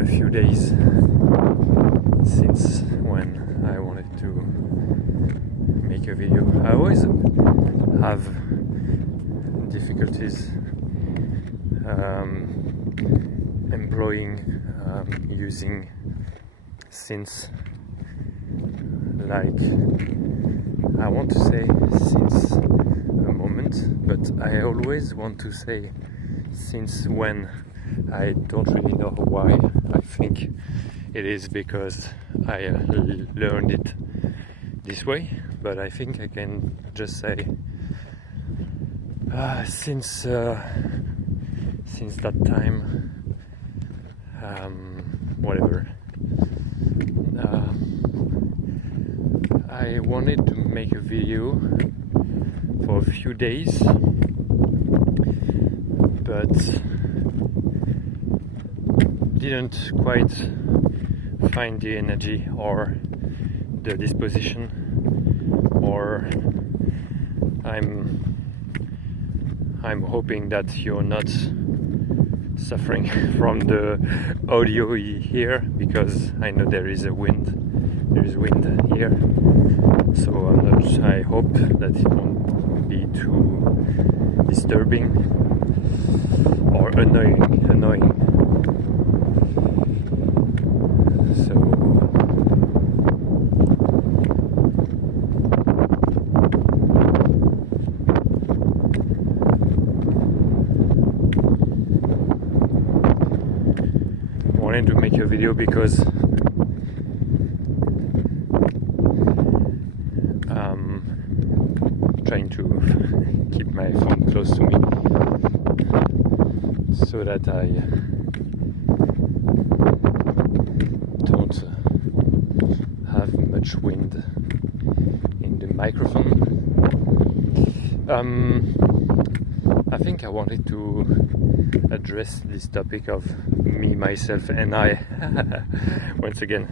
a few days since when I wanted to make a video. I always have difficulties using since, like, I want to say since a moment, but I always want to say since when. I don't really know why. I think it is because I learned it this way, but I think I can just say since that time, whatever. I wanted to make a video for a few days, but didn't quite find the energy or the disposition, or I'm hoping that you're not suffering from the audio here, because I know there is wind here, so I hope that it won't be too disturbing or annoying. So I wanted to make a video because trying to keep my phone close to me so that I don't have much wind in the microphone. I think I wanted to address this topic of me, myself, and I. Once again,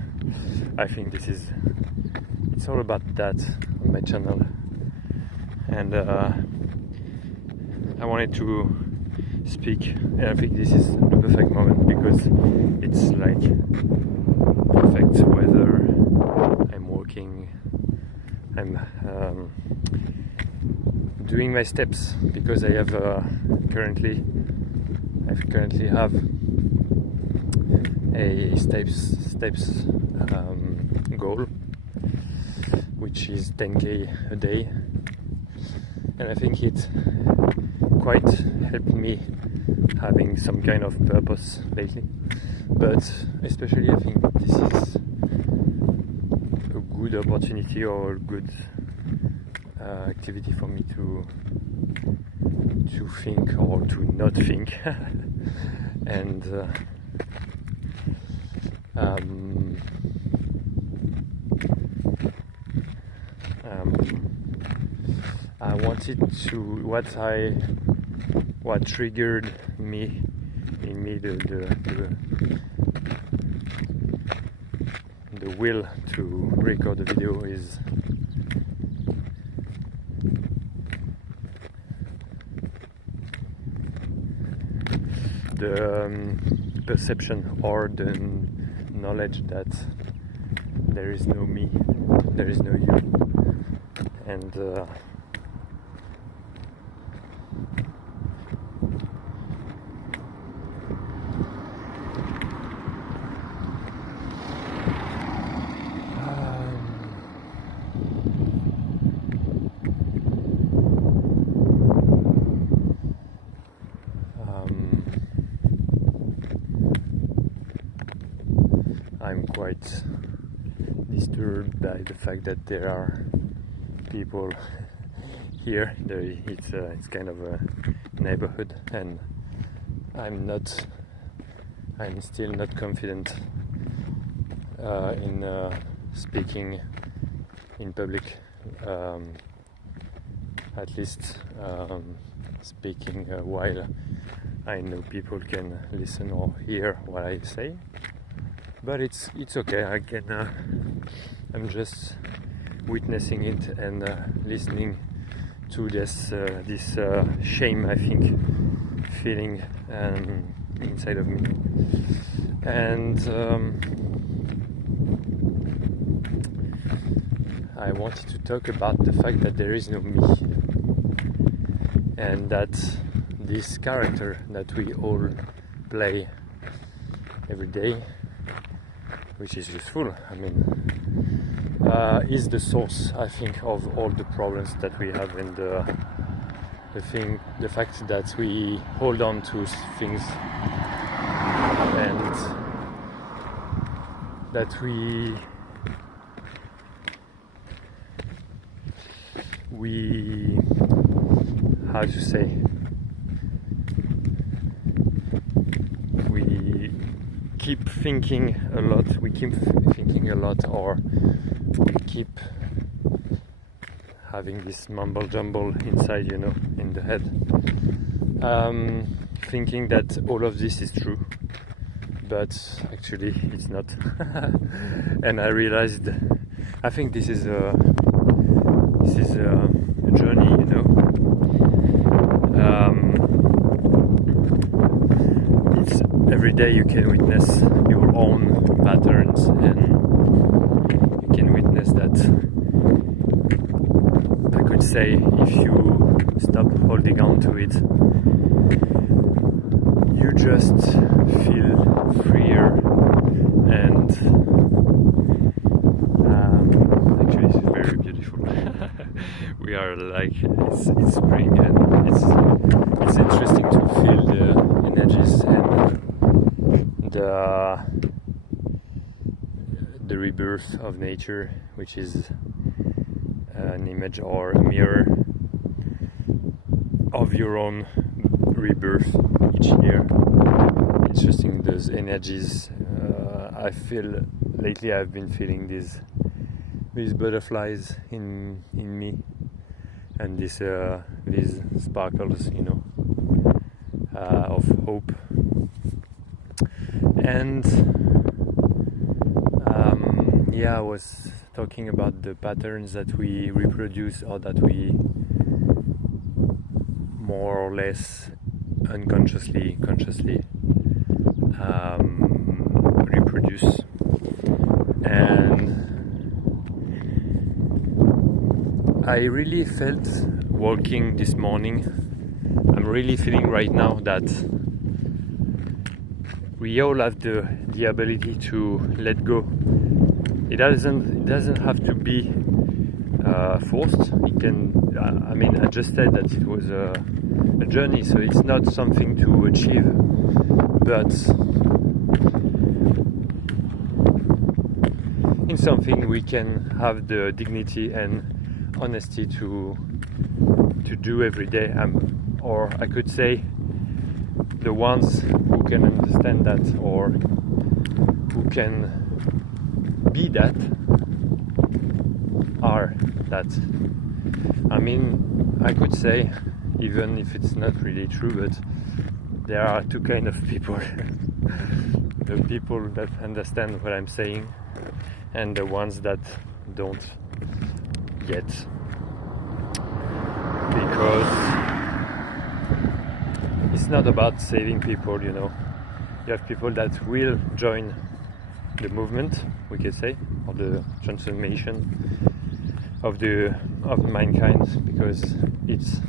I think it's all about that on my channel, and I wanted to speak, and I think this is the perfect moment because it's like perfect weather. I'm walking, I'm doing my steps because I have currently have a steps goal, which is 10k a day, and I think it quite helped me having some kind of purpose lately. But especially I think this is a good opportunity or a good activity for me to think or to not think. And I wanted to what triggered me the will to record the video is the perception or the knowledge that there is no me, there is no you, and I'm quite disturbed by the fact that there are people here. It's kind of a neighborhood, and I'm still not confident in speaking in public, at least speaking while I know people can listen or hear what I say. But it's okay. I'm just witnessing it and listening to this shame, I think, feeling inside of me. And I wanted to talk about the fact that there is no me, and that this character that we all play every day, which is useful, I mean, is the source, I think, of all the problems that we have, and the fact that we hold on to things, and that we how to say, we keep thinking a lot, or we keep having this mumble jumble inside, in the head, thinking that all of this is true, but actually it's not. And I realized, I think this is a journey, it's every day you can witness your own patterns, and you can witness that, I could say, if you stop holding on to it, you just feel freer. And actually this is very beautiful. We are like, it's spring, and it's interesting to feel the energies and the rebirth of nature, which is an image or a mirror of your own rebirth each year. Interesting, those energies. I feel lately I've been feeling these butterflies in me, and these sparkles, of hope. And I was talking about the patterns that we reproduce, or that we more or less consciously reproduce. And I really felt walking this morning, I'm really feeling right now that we all have the ability to let go. It doesn't have to be forced. It can. I just said that it was a journey, so it's not something to achieve, but in something we can have the dignity and honesty to do every day. Or I could say, the ones who can understand that, or who can be that, are that. I could say, even if it's not really true, but there are two kinds of people. The people that understand what I'm saying, and the ones that don't yet. Because it's not about saving people, You have people that will join the movement, we could say, of the transformation of mankind, because it's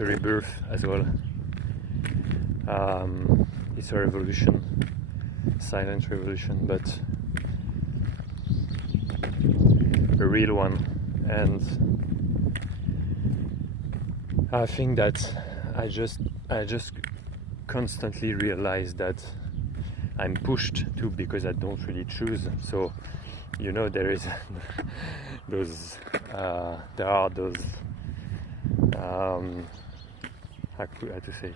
a rebirth as well. It's a revolution, silent revolution, but a real one. And I think that I just constantly realize that I'm pushed to, because I don't really choose. So there is there are those how to say,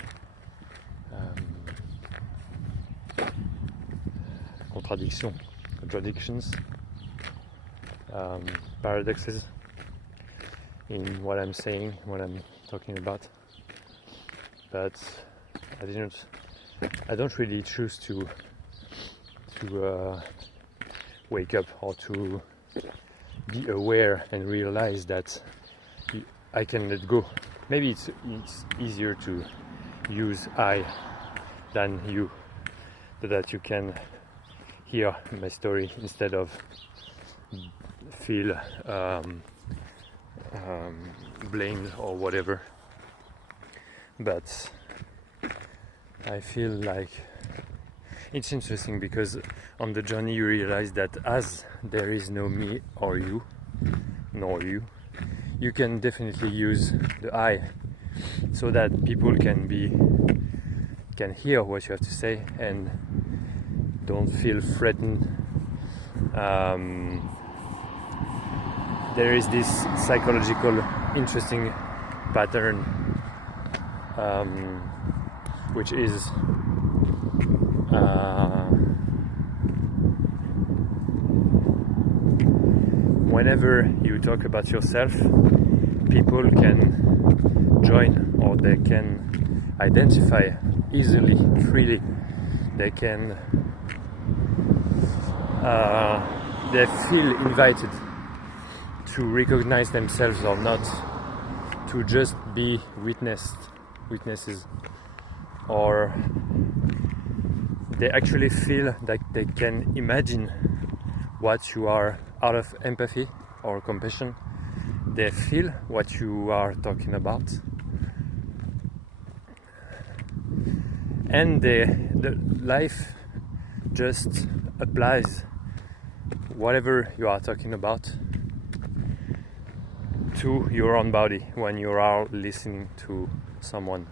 contradictions, paradoxes in what I'm saying, what I'm talking about. But I don't really choose to wake up, or to be aware and realize that I can let go. Maybe it's easier to use I than you, so that you can hear my story instead of feel blamed or whatever. But I feel like it's interesting because on the journey you realize that as there is no me or you, nor you can definitely use the I, so that people can hear what you have to say and don't feel threatened. There is this psychological interesting pattern, which is whenever you talk about yourself, people can join, or they can identify easily, freely. They can they feel invited to recognize themselves or not, to just be witnesses, or they actually feel that they can imagine what you are out of empathy or compassion. They feel what you are talking about, and the life just applies whatever you are talking about to your own body when you are listening to someone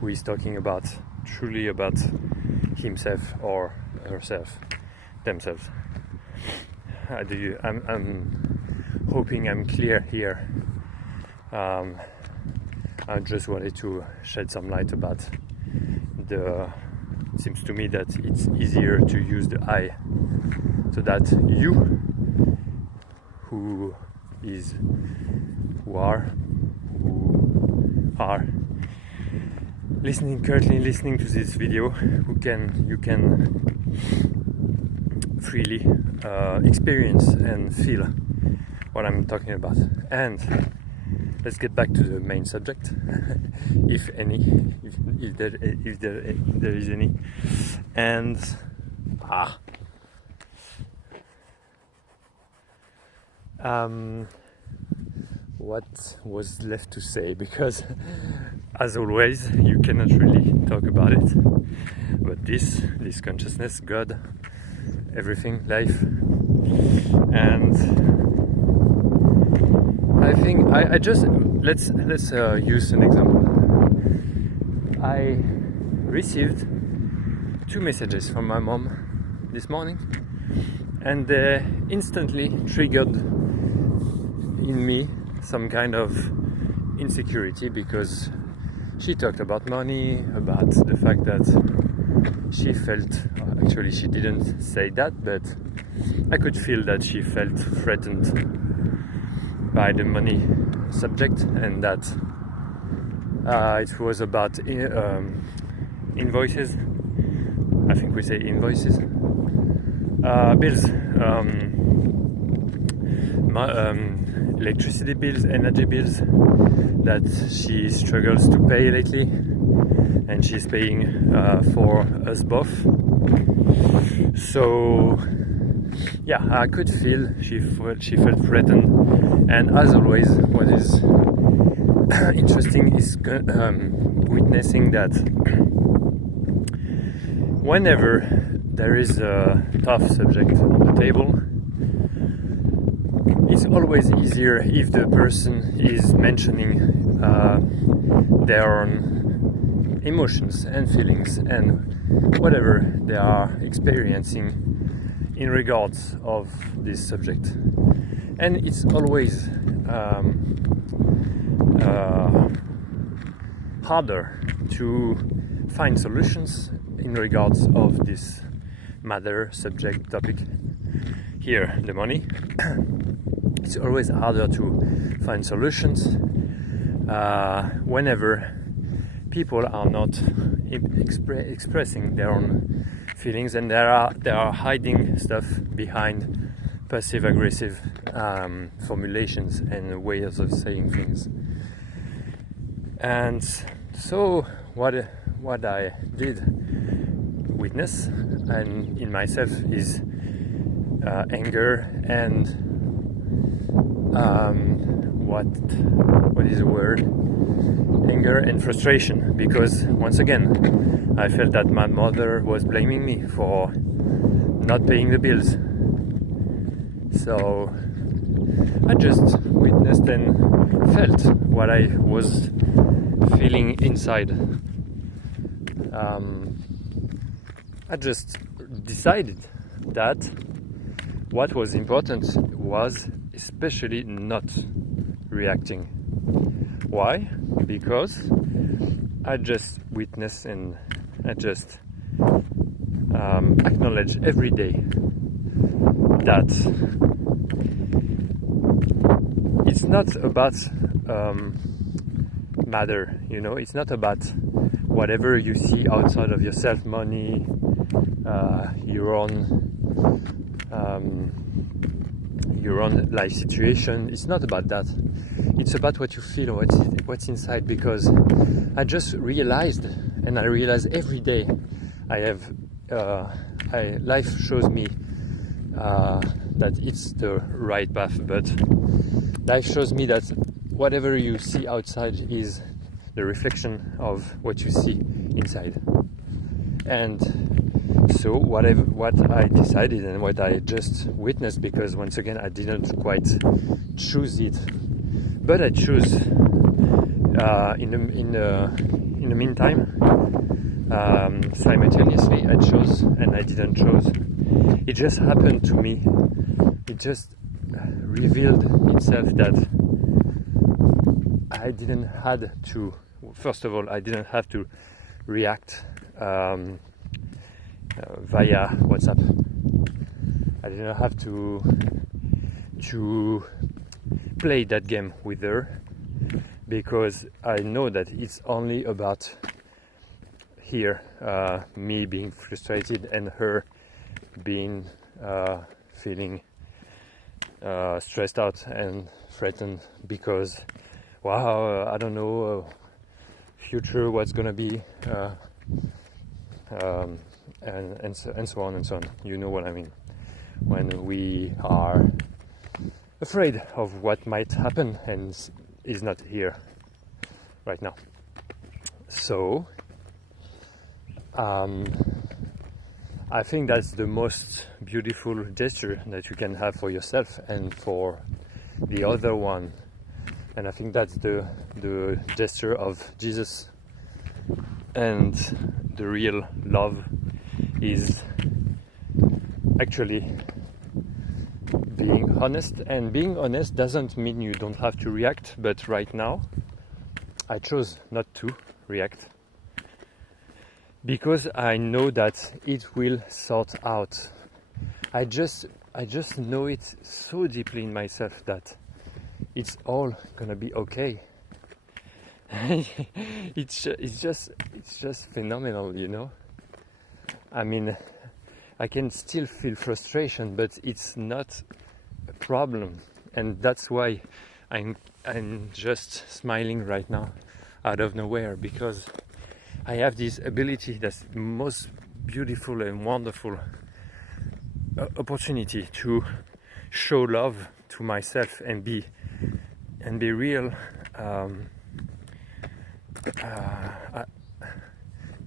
who is talking truly about himself or herself, themselves. I'm hoping I'm clear here. I just wanted to shed some light about it seems to me that it's easier to use the I, so that you who are currently listening to this video, you can freely experience and feel what I'm talking about. And let's get back to the main subject, if there is any. And what was left to say, because as always you cannot really talk about it, but this consciousness, God, everything, life. And I think I just let's use an example. I received 2 messages from my mom this morning, and they instantly triggered in me some kind of insecurity, because she talked about money, about the fact that she felt, actually she didn't say that, but I could feel that she felt threatened by the money subject, and that it was about invoices. I think we say invoices, bills, electricity bills, energy bills that she struggles to pay lately, and she's paying for us both. So yeah, I could feel she felt threatened. And as always, what is interesting is witnessing that whenever there is a tough subject on the table, it's always easier if the person is mentioning their own emotions and feelings and whatever they are experiencing in regards of this subject. And it's always harder to find solutions in regards of this matter, subject, topic. Here, the money. It's always harder to find solutions whenever people are not expressing their own feelings, and they are hiding stuff behind passive-aggressive formulations and ways of saying things. And so what I did witness and in myself is anger and what is the word? Anger and frustration, because once again I felt that my mother was blaming me for not paying the bills. So I just witnessed and felt what I was feeling inside. I just decided that what was important was especially not reacting. Why? Because I just witness and I just acknowledge every day that it's not about matter, you know, it's not about whatever you see outside of yourself, money, your own life situation. It's not about that. It's about what you feel, what's inside. Because I just realized, and I realize every day, life shows me that it's the right path, but life shows me that whatever you see outside is the reflection of what you see inside. And so what I decided and what I just witnessed, because once again I didn't quite choose it, but I chose in the meantime, simultaneously I chose and I didn't choose. It just happened to me. It just revealed itself that I didn't have to. First of all, I didn't have to react via WhatsApp. I didn't have to play that game with her, because I know that it's only about here me being frustrated and her being feeling stressed out and threatened because I don't know future what's gonna be and so on and so on. You know what I mean, when we are afraid of what might happen and is not here right now. So I think that's the most beautiful gesture that you can have for yourself and for the other one. And I think that's the gesture of Jesus. And the real love is actually being honest. And being honest doesn't mean you don't have to react, but right now I chose not to react, because I know that it will sort out. I just know it so deeply in myself that it's all gonna be okay. it's just phenomenal, you know. I mean, I can still feel frustration, but it's not a problem, and that's why I'm just smiling right now out of nowhere, because I have this ability, that's the most beautiful and wonderful opportunity to show love to myself and be real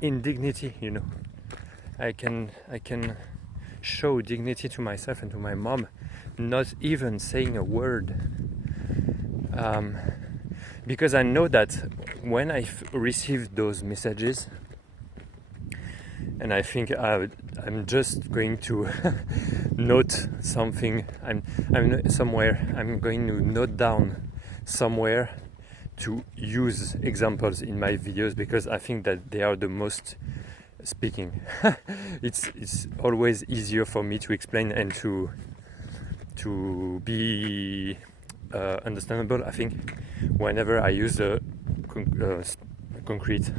in dignity, you know. I can show dignity to myself and to my mom, not even saying a word, because I know that when I receive those messages, and I think I'm just going to note something. I'm somewhere. I'm going to note down somewhere to use examples in my videos, because I think that they are the most speaking. It's always easier for me to explain and to be understandable. I think whenever I use a concrete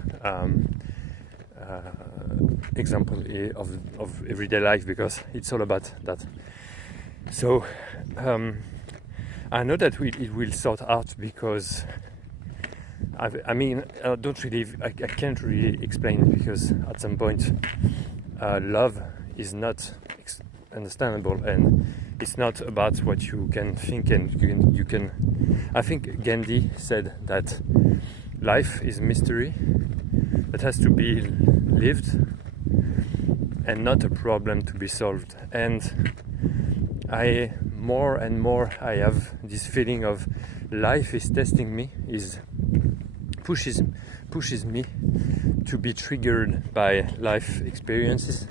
example of everyday life, because it's all about that. So I know that it will sort out, because I can't really explain, because at some point love is not understandable, and it's not about what you can think and you can. I think Gandhi said that life is a mystery that has to be lived and not a problem to be solved. And I more and more I have this feeling of life is testing me, pushes me to be triggered by life experiences,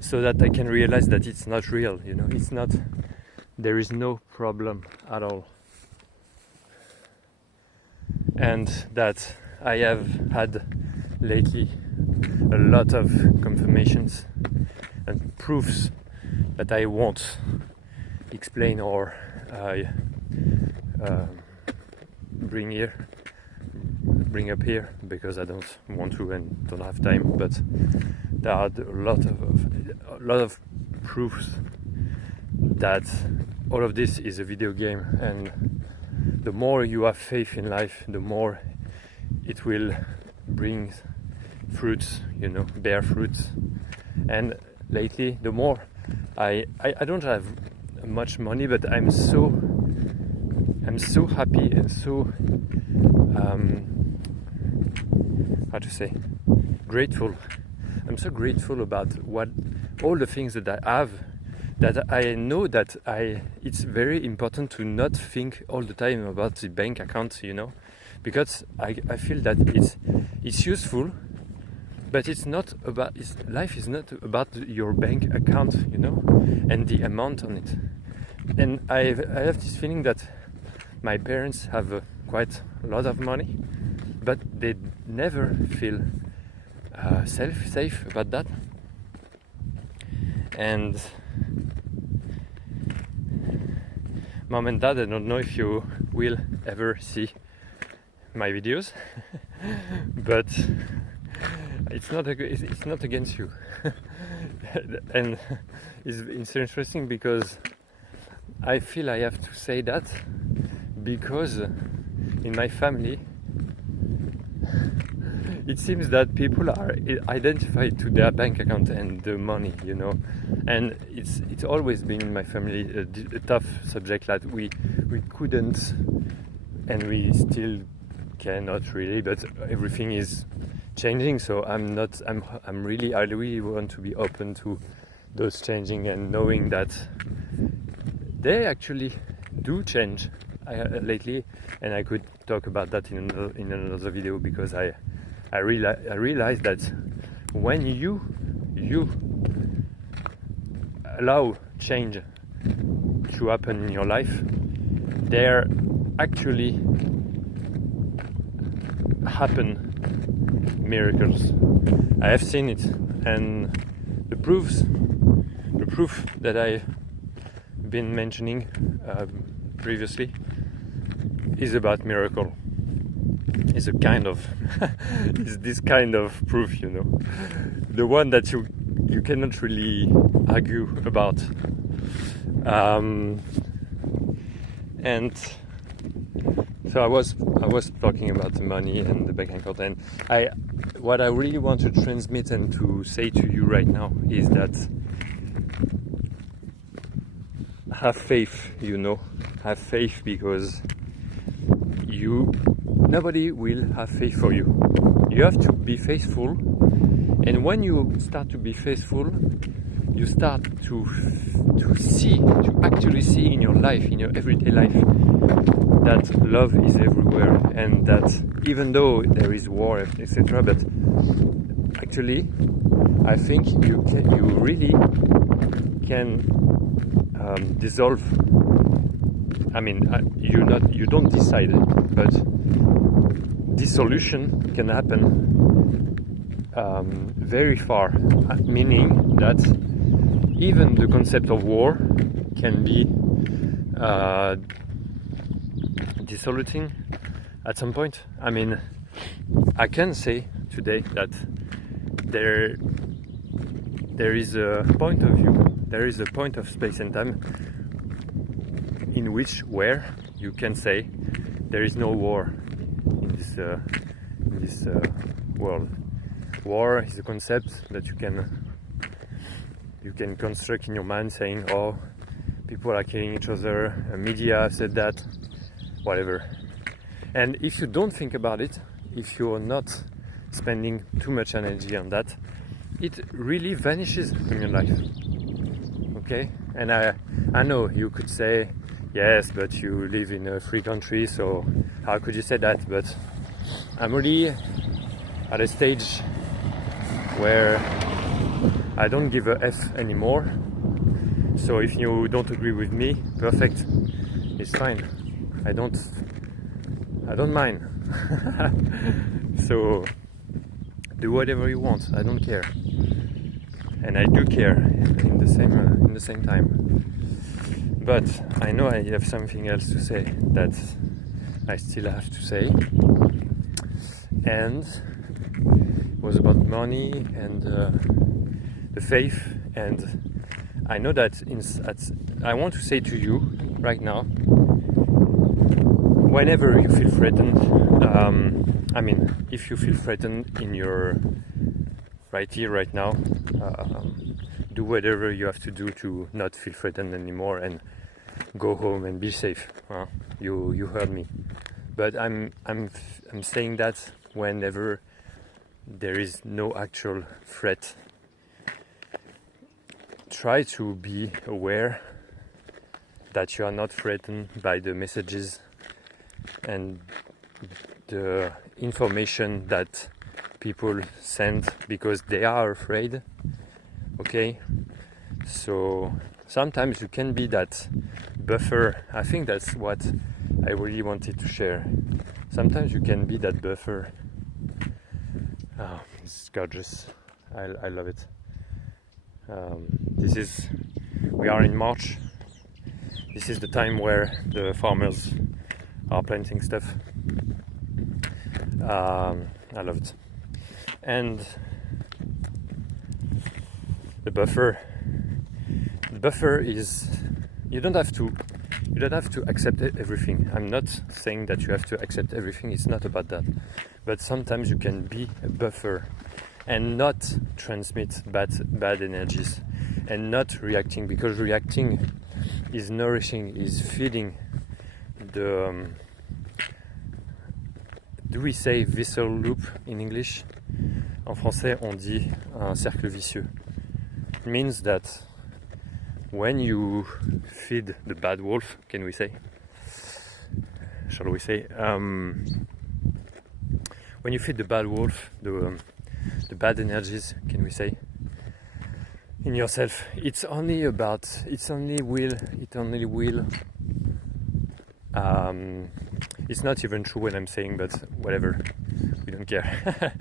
so that I can realize that it's not real, you know, it's not, there is no problem at all. And that I have had lately a lot of confirmations and proofs that I won't explain or bring up here, because I don't want to and don't have time. But there are a lot of proofs that all of this is a video game, and the more you have faith in life, the more it will bring fruits, you know, bear fruits. And lately, the more I don't have much money, but I'm so happy and so how to say, grateful. I'm so grateful about all the things that I have, that I know that it's very important to not think all the time about the bank account, you know, because I feel that it's useful, but it's not about, life is not about your bank account, you know, and the amount on it. And I have this feeling that my parents have quite a lot of money, but they never feel safe about that. And Mom and Dad, I don't know if you will ever see my videos, but it's not against you. And it's interesting because I feel I have to say that, because in my family it seems that people are identified to their bank account and the money, you know, and it's always been in my family a tough subject that we couldn't, and we still cannot really, but everything is changing. So I really want to be open to those changing and knowing that they actually do change lately, and I could talk about that in another video, because I realized that when you allow change to happen in your life, there actually happen miracles. I have seen it, and the proof that I've been mentioning previously is about miracle. Is a kind of is this kind of proof, you know, the one that you cannot really argue about. And so I was talking about the money and the bank account, and what I really want to transmit and to say to you right now is that have faith, you know, have faith, because nobody will have faith for you. You have to be faithful, and when you start to be faithful, you start to actually see in your life, in your everyday life, that love is everywhere, and that even though there is war, etc., but actually, I think you really can dissolve. I mean, you don't decide it, but dissolution can happen very far, meaning that even the concept of war can be dissoluting at some point. I mean, I can say today that there is a point of view, there is a point of space and time where you can say there is no war in this world. War is a concept that you can you can construct in your mind saying, oh, people are killing each other, media said that, whatever. And if you don't think about it, if you're not spending too much energy on that, it really vanishes from your life. Okay? And I know you could say, yes, but you live in a free country, so how could you say that? But I'm really at a stage where I don't give a F anymore. So if you don't agree with me, perfect, it's fine. I don't mind. So do whatever you want. I don't care, and I do care in the same time. But I know I have something else to say that I still have to say, and it was about money and the faith. And I know that I want to say to you right now, whenever you feel threatened, if you feel threatened in your right here, right now, do whatever you have to do to not feel threatened anymore and go home and be safe. You heard me. But I'm saying that whenever there is no actual threat, try to be aware that you are not threatened by the messages and the information that people send because they are afraid. Okay? So sometimes you can be that buffer. I think that's what I really wanted to share. Sometimes you can be that buffer. Oh, it's gorgeous. I love it. We are in March. This is the time where the farmers are planting stuff. I love it. And the buffer is, you don't have to accept everything. I'm not saying that you have to accept everything. It's not about that. But sometimes you can be a buffer and not transmit bad energies and not reacting, because reacting is nourishing, is feeding the do we say vicious loop in English? En français on dit un cercle vicieux. It means that when you feed the bad wolf, can we say? Shall we say? When you feed the bad wolf, the bad energies, can we say? In yourself, it's only will. It's not even true what I'm saying, but whatever, we don't care.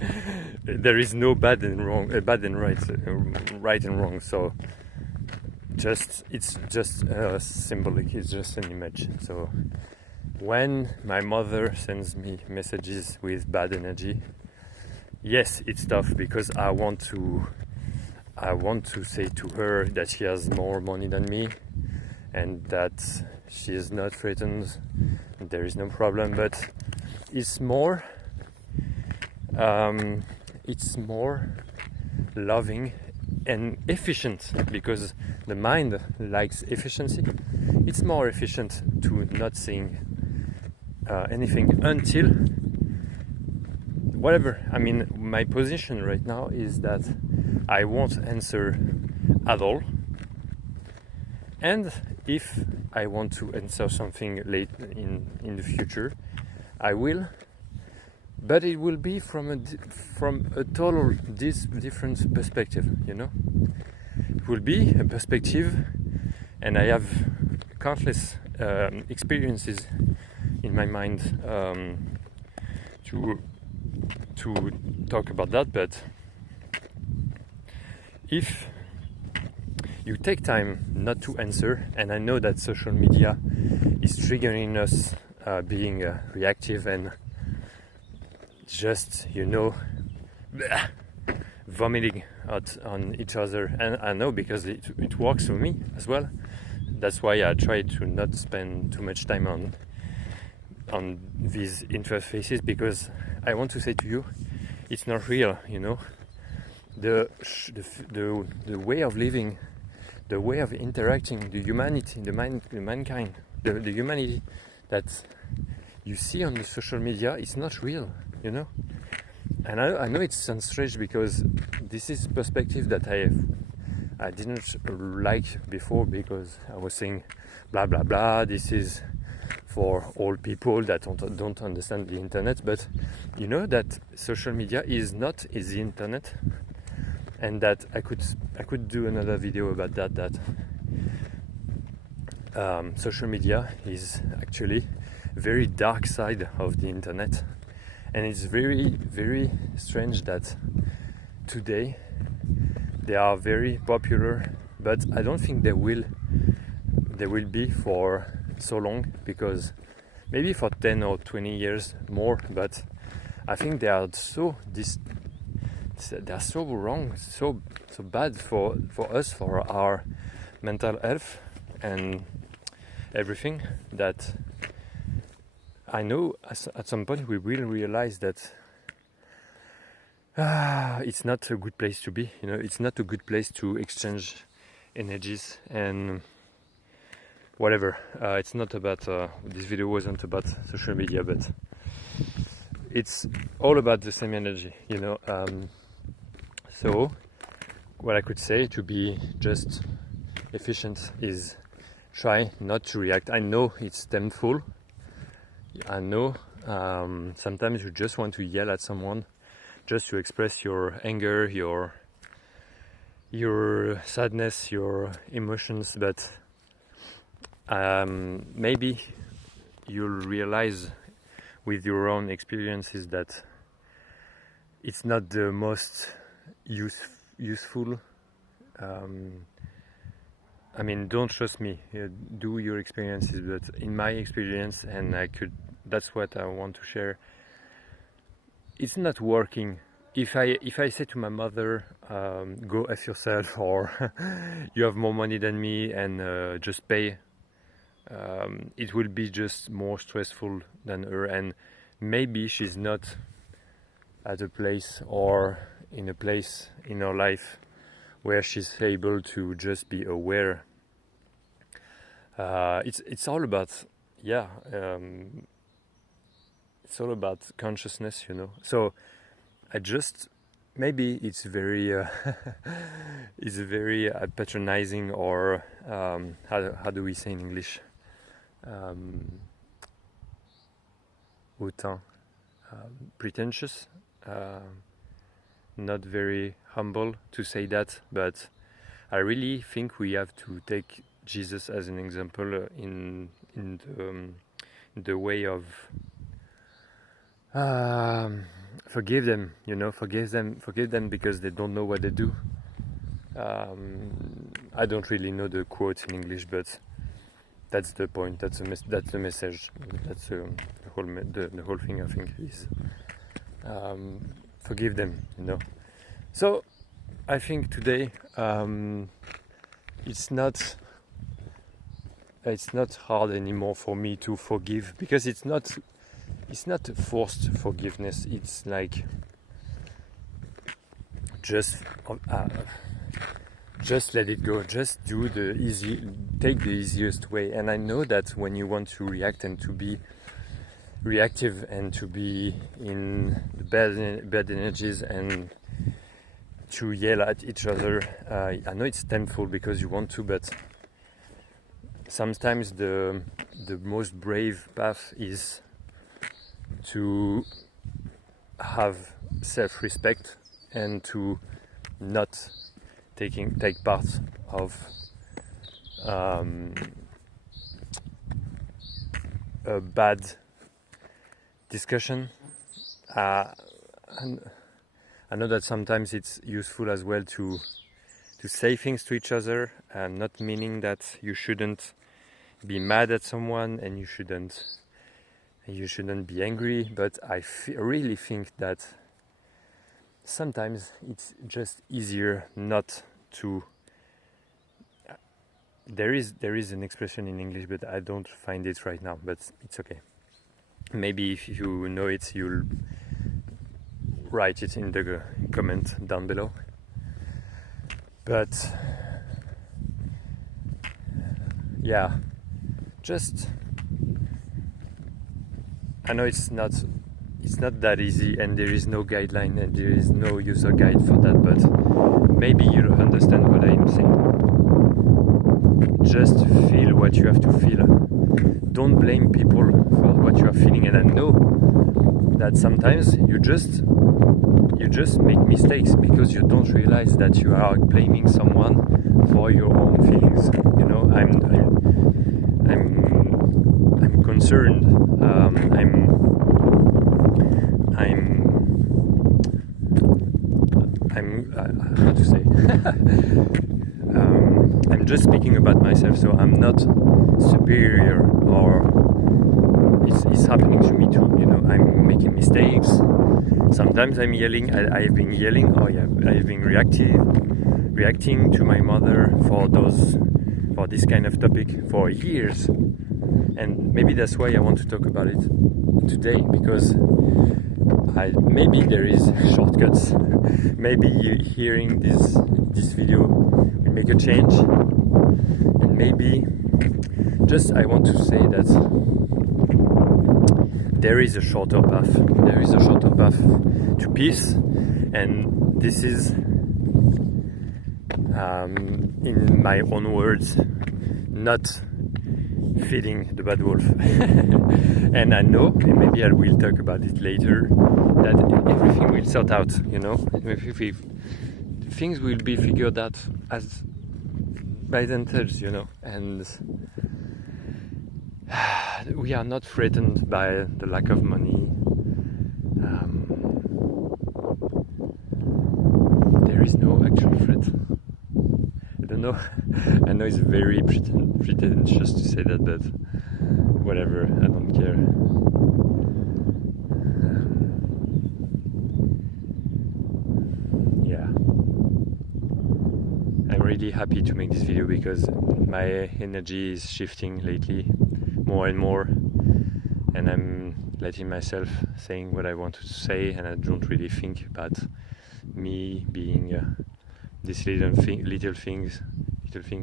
There is no bad and right and wrong. So it's just symbolic. It's just an image. So when my mother sends me messages with bad energy, yes, it's tough because I want to say to her that she has more money than me and that she is not threatened, there is no problem, but it's more loving and efficient, because the mind likes efficiency. It's more efficient to not saying anything until whatever. I mean, my position right now is that I won't answer at all, and if I want to answer something late in the future, I will, but it will be from a total different perspective, you know. It will be a perspective, and I have countless experiences in my mind to talk about that. But if you take time not to answer, and I know that social media is triggering us being reactive and just, you know, vomiting out on each other, and I know because it works for me as well. That's why I try to not spend too much time on these interfaces, because I want to say to you, it's not real, you know. the way of living, the way of interacting, the humanity, the mankind, the humanity that you see on the social media is not real, you know. And I know it sounds strange because this is perspective that I didn't like before, because I was saying blah blah blah, this is for all people that don't understand the internet. But you know that social media is not the internet, and that I could do another video about that social media is actually very dark side of the internet. And it's very, very strange that today they are very popular, but I don't think they will be for so long, because maybe for 10 or 20 years more. But I think they are so wrong, so bad for us, for our mental health and everything, that I know at some point we will realize that it's not a good place to be. You know, it's not a good place to exchange energies and whatever. It's not about this video wasn't about social media, but it's all about the same energy, you know. So what I could say to be just efficient is try not to react. I know it's temple. I know sometimes you just want to yell at someone, just to express your anger, your sadness, your emotions, but maybe you'll realize with your own experiences that it's not the most useful. I mean, don't trust me, do your experiences, but in my experience, and that's what I want to share, it's not working. If I say to my mother, go F yourself, or you have more money than me and just pay, it will be just more stressful than her, and maybe she's not at a place or in a place in her life where she's able to just be aware. It's all about it's all about consciousness, you know. So I just, maybe it's very it's very patronizing, or how do we say in English, hautain, pretentious, not very humble to say that, but I really think we have to take Jesus as an example in the way of forgive them, you know, forgive them because they don't know what they do. I don't really know the quote in English, but that's the point. That's the message. That's the whole thing. I think is forgive them, you know. So I think today it's not hard anymore for me to forgive, because it's not forced forgiveness. It's like just let it go. Just take the easiest way. And I know that when you want to react and to be reactive and to be in the bad energies and to yell at each other, I know it's painful because you want to, but sometimes the most brave path is to have self-respect and to not take part of a bad discussion. And I know that sometimes it's useful as well to say things to each other, not meaning that you shouldn't be mad at someone and you shouldn't be angry, but I really think that sometimes it's just easier not to. There is an expression in English, but I don't find it right now, but it's okay. Maybe if you know it, you'll write it in the comment down below. But yeah, just I know it's not that easy, and there is no guideline and there is no user guide for that, but maybe you don't understand what I'm saying. Just feel what you have to feel. Don't blame people for what you are feeling, and I know that sometimes you just make mistakes because you don't realize that you are blaming someone for your own feelings. You know, I'm concerned. How to say? I'm just speaking about myself, so I'm not superior, or it's happening to me too. You know, I'm making mistakes. Sometimes I'm yelling. I've been yelling. Oh yeah, I've been reacting to my mother for this kind of topic for years, and maybe that's why I want to talk about it today, because maybe there is shortcuts. Maybe hearing this video will make a change, and maybe just I want to say that there is a shorter path. There is a shorter path to peace, and this is, in my own words, not feeding the bad wolf. And I know, and maybe I will talk about it later, that everything will sort out, you know. Things will be figured out as by themselves, you know. And we are not threatened by the lack of money. There is no actual threat. I don't know. I know it's very pretentious to say that, but whatever, I don't care. Yeah. I'm really happy to make this video because my energy is shifting lately more and more, and I'm letting myself saying what I want to say, and I don't really think about me being this little thing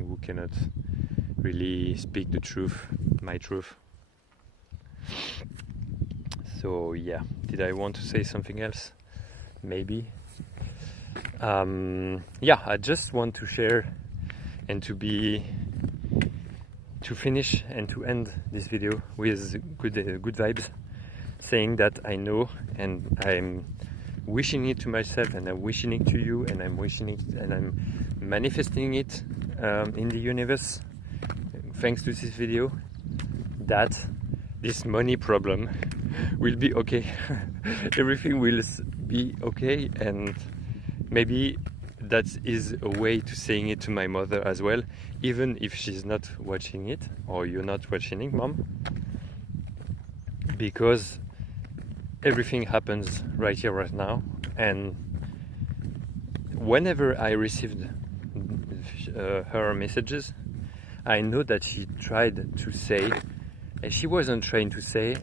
who cannot really speak the truth, my truth. So yeah, did I want to say something else? Maybe. Yeah, I just want to share and to finish and to end this video with good vibes, saying that I know, and I'm wishing it to myself, and I'm wishing it to you, and I'm wishing it, and I'm manifesting it in the universe, thanks to this video, that this money problem will be okay. Everything will be okay, and maybe that is a way to saying it to my mother as well, even if she's not watching it, or you're not watching it, Mom, because everything happens right here, right now, and whenever I received her messages, I know that she tried to say, and she wasn't trying to say,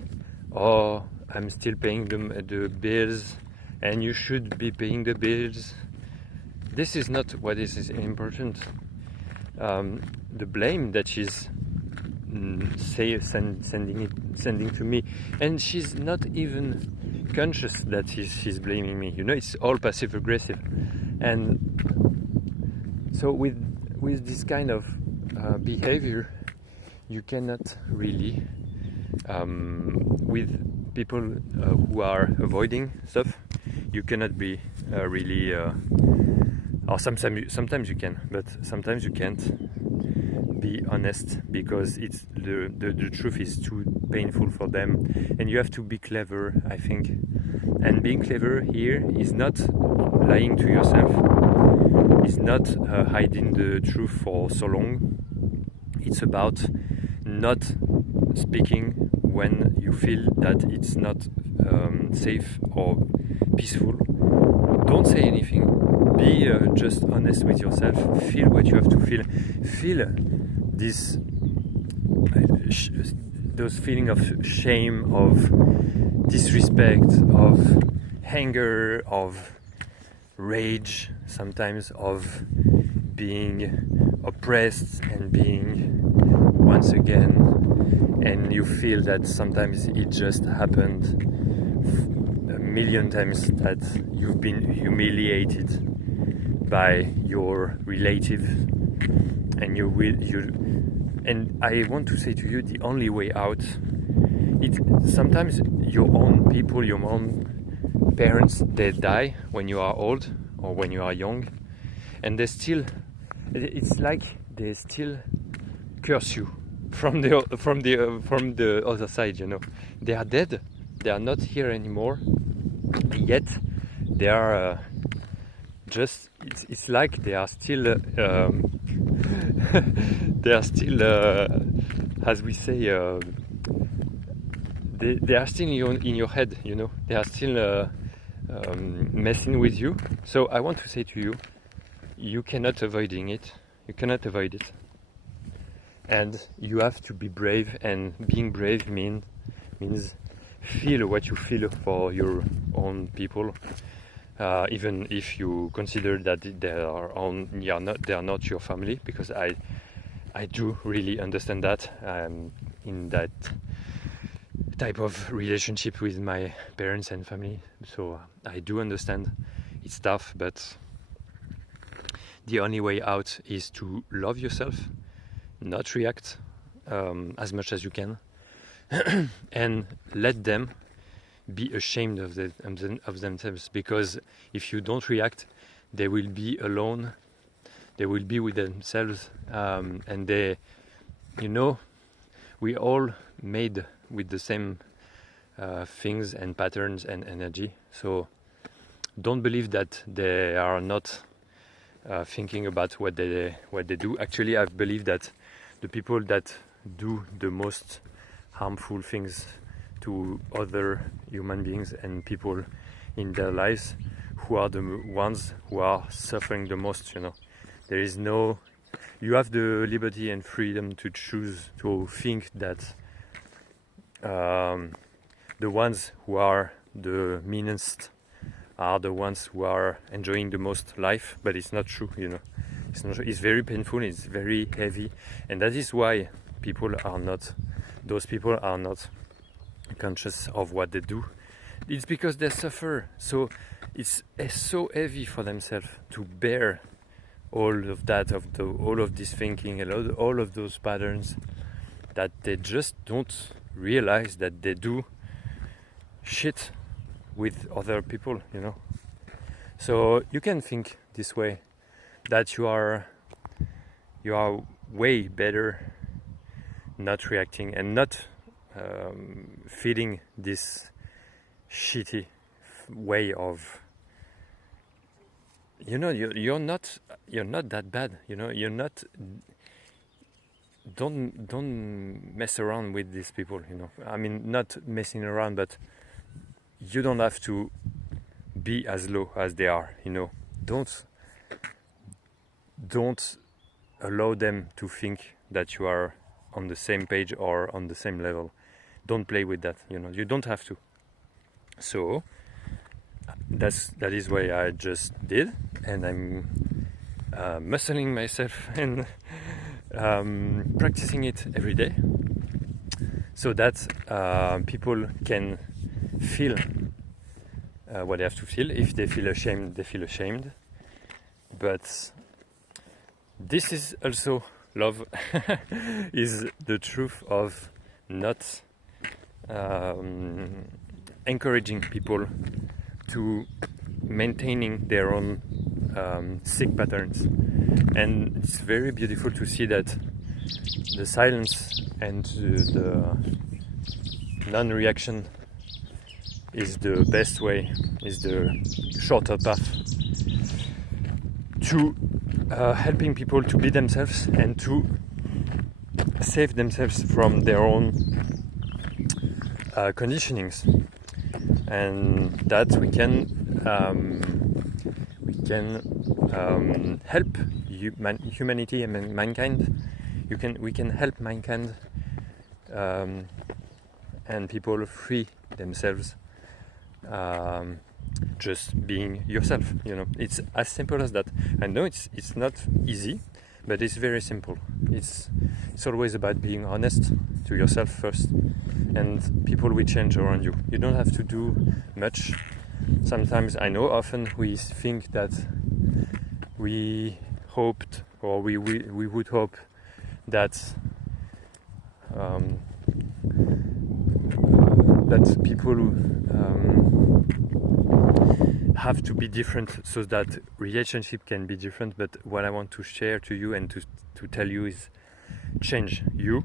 oh, I'm still paying the bills, and you should be paying the bills. This is not what is important. The blame that she's sending to me, and she's not even conscious that she's blaming me. You know, it's all passive aggressive, and so with this kind of behavior, you cannot really, with people who are avoiding stuff, you cannot be really, or sometimes you can, but sometimes you can't be honest, because it's the truth is too painful for them, and you have to be clever, I think. And being clever here is not lying to yourself, is not hiding the truth for so long. It's about not speaking when you feel that it's not safe or peaceful. Don't say anything. Be just honest with yourself. Feel what you have to feel. Feel this, those feeling of shame, of disrespect, of anger, of rage, sometimes of being oppressed and being once again, and you feel that sometimes it just happened a million times, that you've been humiliated by your relative, and and I want to say to you, the only way out, sometimes your own people, your own parents, they die when you are old or when you are young, and it's like they still curse you from the other side, you know. They are dead, they are not here anymore, yet they are just, it's like they are still they are still as we say, they are still in your head, you know. They are still messing with you. So I want to say to you, you cannot avoid it. You cannot avoid it. And you have to be brave, and being brave means feel what you feel for your own people, even if you consider that they are not your family, because I do really understand that. In that type of relationship with my parents and family, so I do understand it's tough, but the only way out is to love yourself, not react as much as you can, and let them be ashamed of themselves, because if you don't react, they will be alone, they will be with themselves, and they, you know, we all made with the same things and patterns and energy, so don't believe that they are not thinking about what they do. Actually, I believe that the people that do the most harmful things to other human beings and people in their lives, who are the ones who are suffering the most, you know. There is no, you have the liberty and freedom to choose to think that the ones who are the meanest are the ones who are enjoying the most life, but it's not true, you know. It's not true. It's very painful, it's very heavy, and that is why those people are not conscious of what they do. It's because they suffer, so it's so heavy for themselves to bear all of that, all of this thinking and all of those patterns, that they just don't realize that they do shit with other people, you know. So you can think this way, that you are way better not reacting and not feeding this shitty way of, you know, you're not that bad, you know. You're not, don't mess around with these people, you know. I mean, not messing around, but you don't have to be as low as they are, you know. Don't allow them to think that you are on the same page or on the same level. Don't play with that, you know. You don't have to. So that is what I just did, and I'm muscling myself and practicing it every day, so that people can feel what they have to feel. If they feel ashamed, they feel ashamed. But this is also love, is the truth of not encouraging people to maintaining their own sick patterns. And it's very beautiful to see that the silence and the non-reaction is the best way, is the shorter path to helping people to be themselves and to save themselves from their own conditionings, and that we can help humanity and mankind. We can help mankind and people free themselves just being yourself. You know, it's as simple as that. I know it's not easy, but it's very simple. It's always about being honest to yourself first, and people will change around you. You don't have to do much. Sometimes I know often we think that we hoped, or we would hope that that people have to be different so that relationship can be different. But what I want to share to you and to tell you is change. You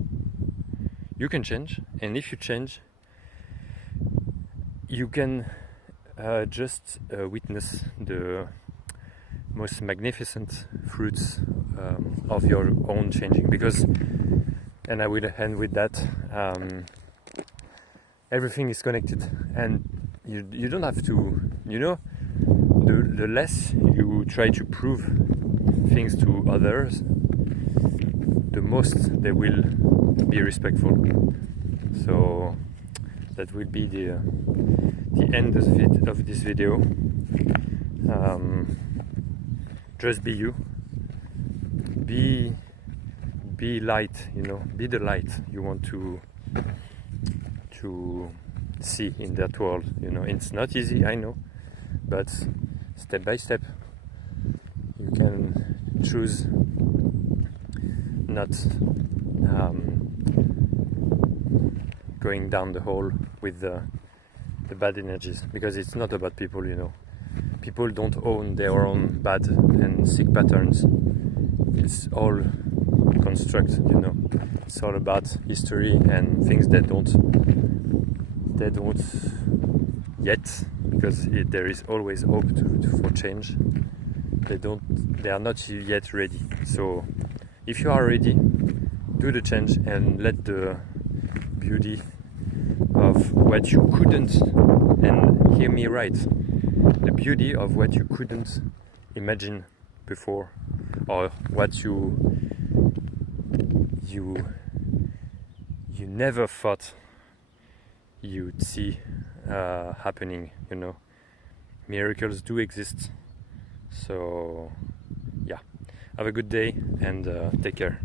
can change, and if you change, you can just witness the most magnificent fruits of your own changing. Because, and I will end with that, everything is connected, and you don't have to, you know, the less you try to prove things to others, the most they will be respectful. So that will be the end of this video. Just be you. Be light, you know, be the light you want to see in that world. You know, it's not easy, I know, but step by step you can choose not going down the hole with the bad energies, because it's not about people, you know. People don't own their own bad and sick patterns. It's all construct, you know. It's all about history and things that don't yet, because there is always hope for change. They are not yet ready. So if you are ready, do the change and let the beauty of what you couldn't, and hear me right, the beauty of what you couldn't imagine before, or what you never thought you'd see happening, you know. Miracles do exist. So yeah, have a good day, and take care.